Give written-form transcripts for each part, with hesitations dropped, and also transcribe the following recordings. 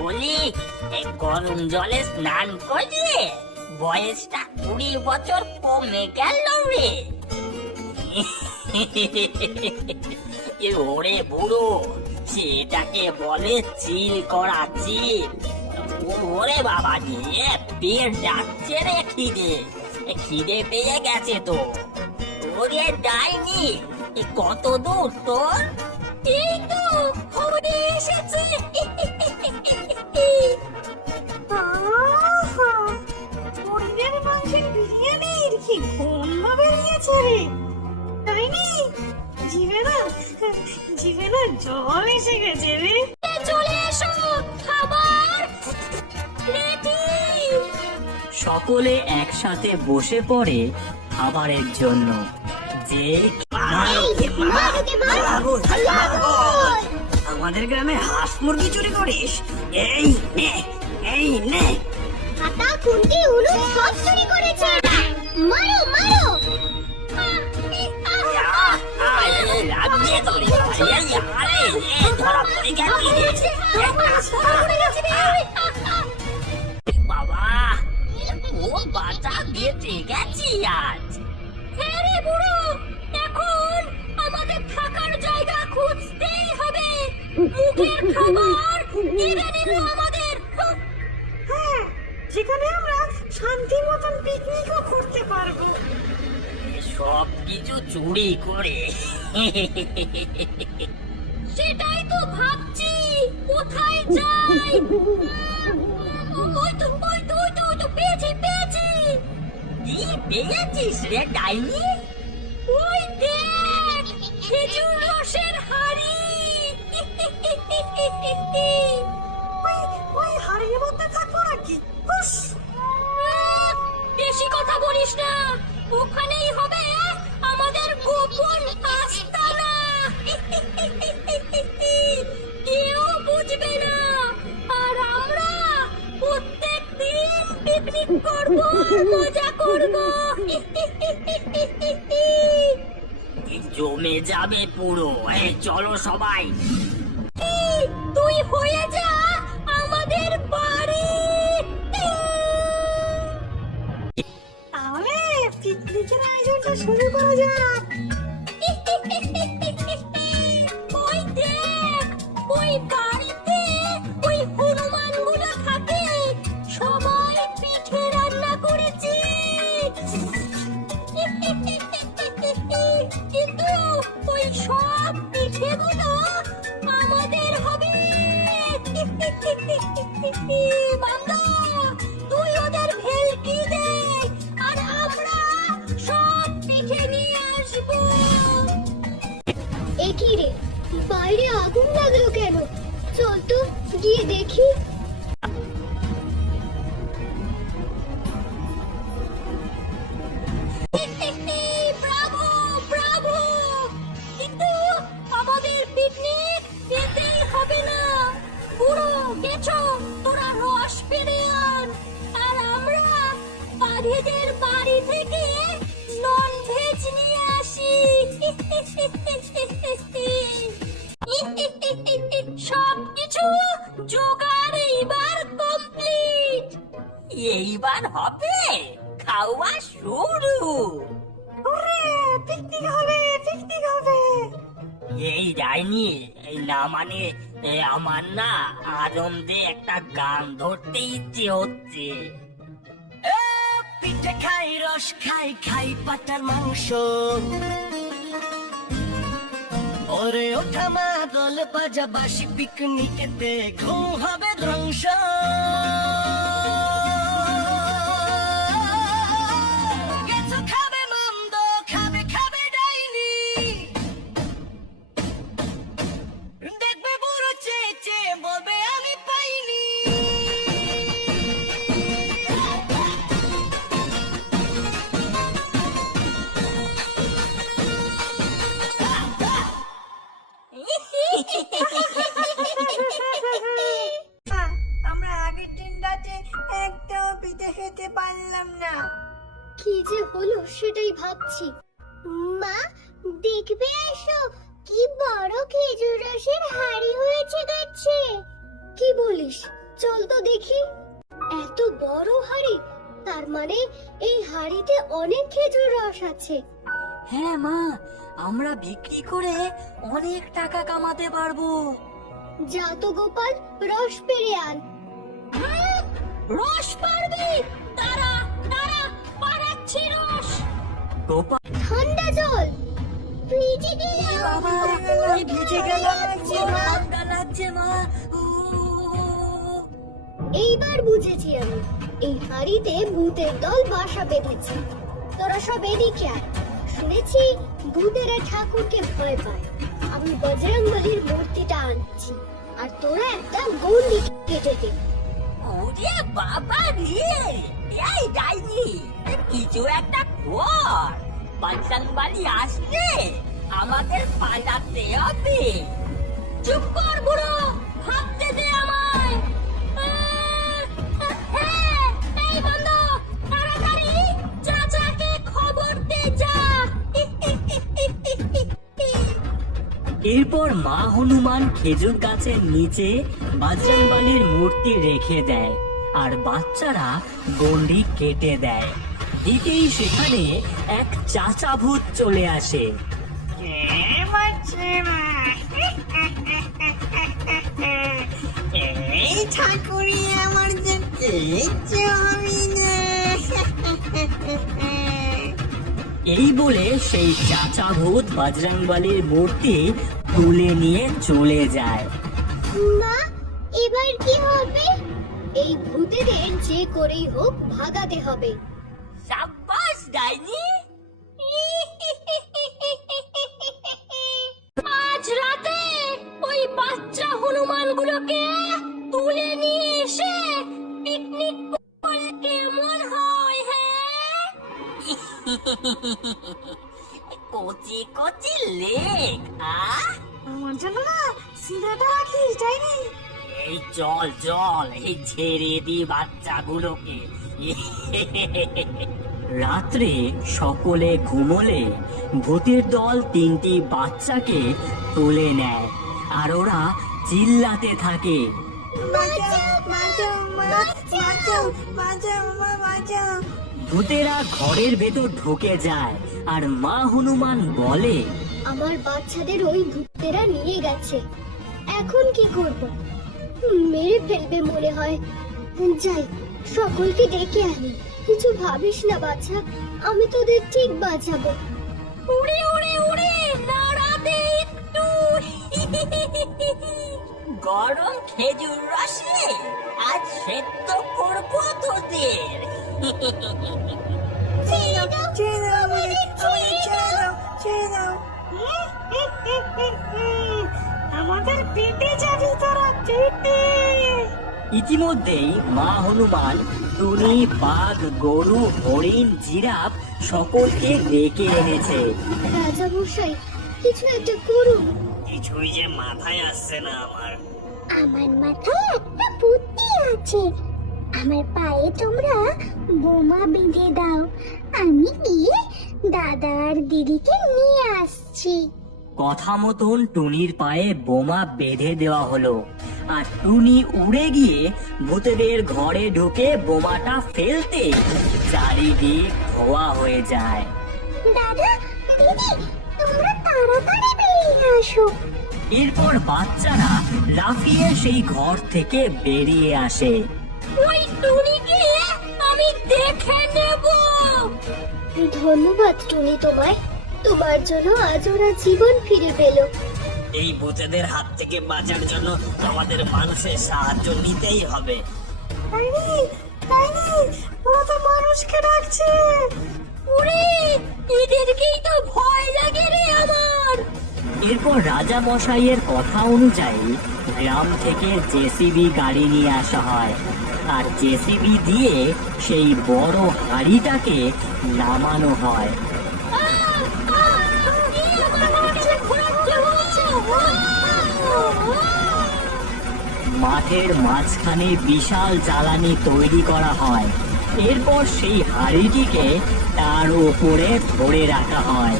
বলি গরম জলে স্নান করলে বয়সটা 20 বছর কমে গেল রে। ওরে বুড়ো, সেটাকে বলে চিল করা চিল। ওরে বাবা দিয়ে পেট ডাকছে রে, খিদে পেয়ে গেছে তো। ওরে ডাইনি, কত দূর তোর? এই তো ওরে এসেছে। হরিণের মাংসের বিরিয়ানির কি গন্ধ বেরিয়েছে রে। ডাইনি, জিভে না জল এসে গেছে রে। চলে এসো, খাবার রেডি। সকলে একসাথে বসে পড়ে খাবারের জন্য। যে আমাদের গ্রামে হাঁস মুরগি চুরি করিস? এই নে, এই নে। হাতা খুন্তি উলু সব চুরি করেছে। মারো মারো। বাবা, ও বাচ্চা বেঁচে গেছি আজ। হ্যাঁ রে বুড়ো, এখন আমাদের থাকার জায়গা খুঁজতেই হবে। মুখের খাবার কেড়ে নিল আমাদের। হ্যাঁ, যেখানে আমরা শান্তি মতন পিকনিকও করতে পারবো। সব কিছু চুরি করে। সেটাই তো ভাবছি, কোথায় যাই। ওই তো পেয়েছি। কি পেয়েছিস রে ডাইনি? ওই দেখ, খেজুর রসের হাড়ি। ওই হাড়ির মধ্যে থাকবো নাকি? বেশি কথা বলিস না, ওখানেই হবে আমাদের গোপন আস্তানা। কেউ বুঝবে না, আর আমরা প্রত্যেক দিন পিকনিক করব, মজা করব। জমে যাবে পুরো। চলো সবাই, তুই হয়ে যা আমাদের বাড়ি। তাহলে পিকনিকের আয়োজনটা শুরু করা যাক। ওই দেখ, ওই বাড়িতে ওই হনুমান গুলো থাকে, সবাই পিঠে রান্না করেছে। কিন্তু ওই সব পিঠেগুলো আমাদের হবে। বান্দা, তুই ওদের ভেলকি দে, আর আমরা সব পিঠে নিয়ে আসবো। এ কি রে, বাইরে আগুন লাগলো কেন? চল তো গিয়ে দেখি। Bravo, Bravo! কিন্তু আমাদের পিকনিক যেতেই হবে না। পুরো গেছো, তোরা রস পেরে আন, আর আমরা পাখিদের বাড়ি থেকে নন ভেজ নিয়ে আসি। সবকিছু জোগাড় এইবার কমপ্লিট। এইবার হবে খাওয়া শুরু। পিকনিক হবে। এই ডাইনি, না মানে আমার না আনন্দে একটা গান ধরতে ইচ্ছে হচ্ছে। পিঠে খাই, রস খাই পাটার মাংস। ওরে ওঠা মাদল বাজা বাসি, পিকনিকেতে ঘুম হবে ধ্বংস। গেছো খাবে মন্দ, খাবে ডাইনি। দেখবে বুড়ো চেয়ে বলবে আমি পাইনি। আমরা আগের দিন রাতে একটাও পিঠে খেতে পারলাম না। কি যে হলো সেটাই ভাবছি। মা, দেখবে এসো, কি বড় খেজুর রসের হাড়ি হয়েছে গাছে। কি বলিস? চল তো দেখি। এত বড় হাড়ি, তার মানে এই হাড়িতে অনেক খেজুর রস আছে। হ্যাঁ মা, আমরা বিক্রি করে অনেক টাকা কামাতে পারবো। যা তো গোপাল, রস পেরে আন। রস পারবি? দাঁড়া দাঁড়া, পাড়াচ্ছি রস। গোপাল, ঠান্ডা জল, ভিজে গেলাম। বাবা, আমি ভিজে গেলাম, ঠান্ডা লাগছে মা। এইবার বুঝেছি আমি, এই হাড়িতে ভূতের দল বাসা বেঁধেছে। তোরা সব এদিকে আয়। শুনেছি ভূতেরা ঠাকুরকে ভয় পায়। আমি বজরংবলীর মূর্তিটা আনছি, আর তোরা একটা গন্ডি কেটে দে। ওরে বাবা রে, এই ডাইনি, কিছু একটা কর। বাজরংবলী আসলে আমাদের পালাতে হবে। চুপ কর বুড়ো, ভাবতে দে আমায়। হ্যাঁ, এই বন্ধু, তাড়াতাড়ি চাচাকে খবর দে যা। এরপর মা হনুমান খেজুর গাছের নিচে বজরংবলীর মূর্তি রেখে দেয়, আর বাচ্চারা গন্ডি কেটে দেয়। এতেই সেখানে এক চাচা ভূত চলে আসে। এই ঠাকুরই আমার যেতে আমি না। এই বলে সেই চাচা ভূত বজরংবলীর মূর্তি তুলে নিয়ে চলে যায়। মা, এবার কি হবে? এই ভূতেদের যে করেই হোক ভাগাতে হবে। সাব্বাস ডাইনি। আজ রাতে ওই বাচ্চা হনুমানগুলোকে তুলে নিয়ে এসে পিকনিক করলে কেমন হয়? হ্যাঁ, কচি কচি লেক। আমার জন্য না সিনেটা রাখিস, যাইনি। এই চল চল, এই ছেড়ে দি বাচ্চাগুলোকে। রাত্রে সকলে ঘুমোলে ভূতের দল তিনটি বাচ্চাকে তুলে নেয়, আর ওরা চিল্লাতে থাকে। ভূতেরা ঘরের ভেতর ঢুকে যায়, আর মা হনুমান বলে, আমার বাচ্চাদের ওই ভূতেরা নিয়ে গেছে। এখন কি করব? মেরে ফেলবে মনে হয়। যাই, সকলকে ডেকে আনি। কিছু ভাবিস না বাচ্চা, আমি তোদের ঠিক বাঁচাবো। উড়ে উড়ে উড়ে নাড়াতে একটু। গরম খেজুর রসে আজ সেদ্ধ করবো তোদের। আমাদের পেটে যাবি তোরা, পেটে। ইতিমধ্যেই মা হনুমান টুনি, বাঘ, গরু, হরিণ, জিরাফ সকলকে ডেকে এনেছে। রাজা মশাই, কিছু একটা করুন। কিছুই যে মাথায় আসছে না আমার। আমার মাথায় একটা বুদ্ধি আছে। আমার পায়ে তোমরা বোমা বেঁধে দাও, আমি গিয়ে দাদা আর দিদিকে নিয়ে আসছি। কথা মতন টুনির পায়ে বোমা বেঁধে দেওয়া হলো, আর টুনি উড়ে গিয়ে ভূতেদের ঘরে ঢুকে বোমাটা ফেলতে চারিদিক ধোয়া হয়ে যায়। দাদা, দিদি, তোমরা তাড়াতাড়ি বেরিয়ে আসো। এরপর বাচ্চারা লাফিয়ে সেই ঘর থেকে বেরিয়ে আসে। ওই টুনিকে আমি দেখে নেব। ধন্যবাদ টুনি তোমায়। তোমার জন্য আজ ওরা জীবন ফিরে পেল। এই ভূতেদের হাত থেকে বাঁচার জন্য আমাদের মানুষের সাহায্য নিতেই হবে। ওরা তো মানুষকে ডাকছে। ওরে, এদেরকেই তো ভয় লাগে রে আমার। এরপর রাজা মশাইয়ের কথা অনুযায়ী গ্রাম থেকে জেসিবি গাড়ি নিয়ে আসা হয়, আর জেসিবি দিয়ে সেই বড় হাড়িটাকে নামানো হয়। মাঠের মাঝখানে বিশাল জ্বালানি তৈরি করা হয়। এরপর সেই হাড়িটিকে তার উপরে ধরে রাখা হয়।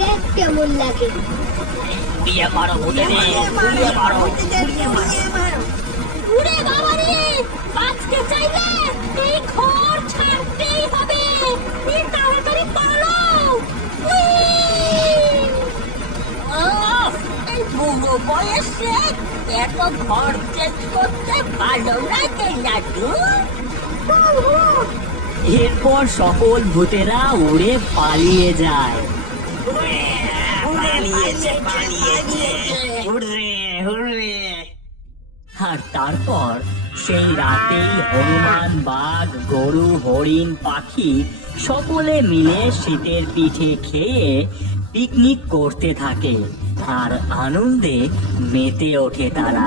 দেখ কেমন লাগে। বিয়ে মারো ভূতেদের, বিয়ে মারো। বয়সে এত ঘর চেঞ্জ করতে ভালো লাগে না তো? এরপর সকল ভূতেরা উড়ে পালিয়ে যায়। আর তারপর সেই রাতেই হনুমান, বাঘ, গরু, হরিণ, পাখি সকলে মিলে শীতের পিঠে খেয়ে পিকনিক করতে থাকে আর আনন্দে মেতে ওঠে তারা।